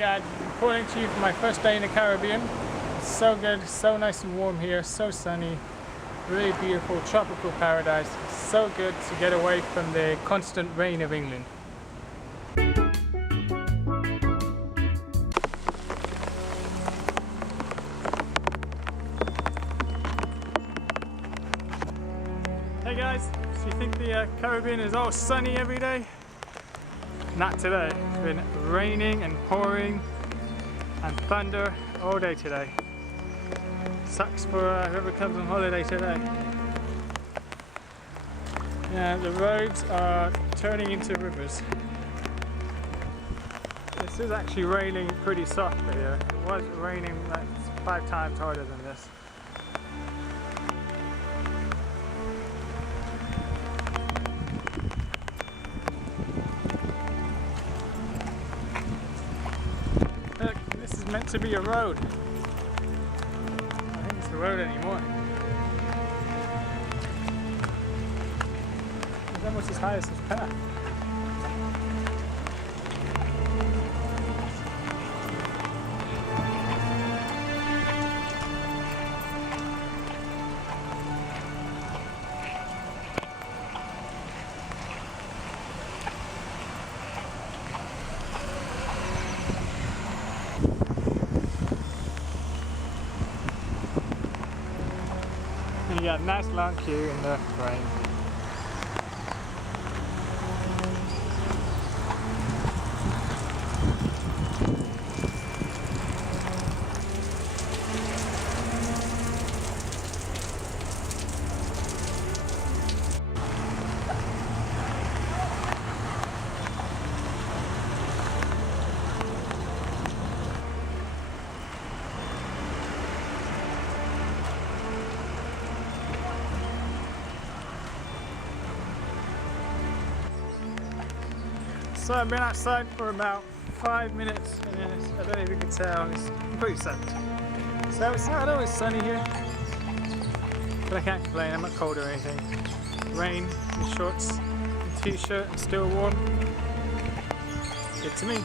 Yeah, I'm calling to you for my first day in the Caribbean. It's so good, so nice and warm here, so sunny, really beautiful tropical paradise. It's so good to get away from the constant rain of England. Hey guys, so you think the Caribbean is all sunny every day? Not today. It's been raining and pouring and thunder all day today. Sucks for whoever comes on holiday today. Yeah, the roads are turning into rivers. This is actually raining pretty softly here. It was raining like 5 times harder than this. Look, this is meant to be a road. I don't think it's a road anymore. It's almost as high as this path. And you got a nice long queue in the rain. So I've been outside for about 5 minutes and I don't know if you can tell, it's pretty soaked. So it's not always sunny here, but I can't complain, I'm not cold or anything. Rain, in shorts, and t-shirt, and still warm. Good to me.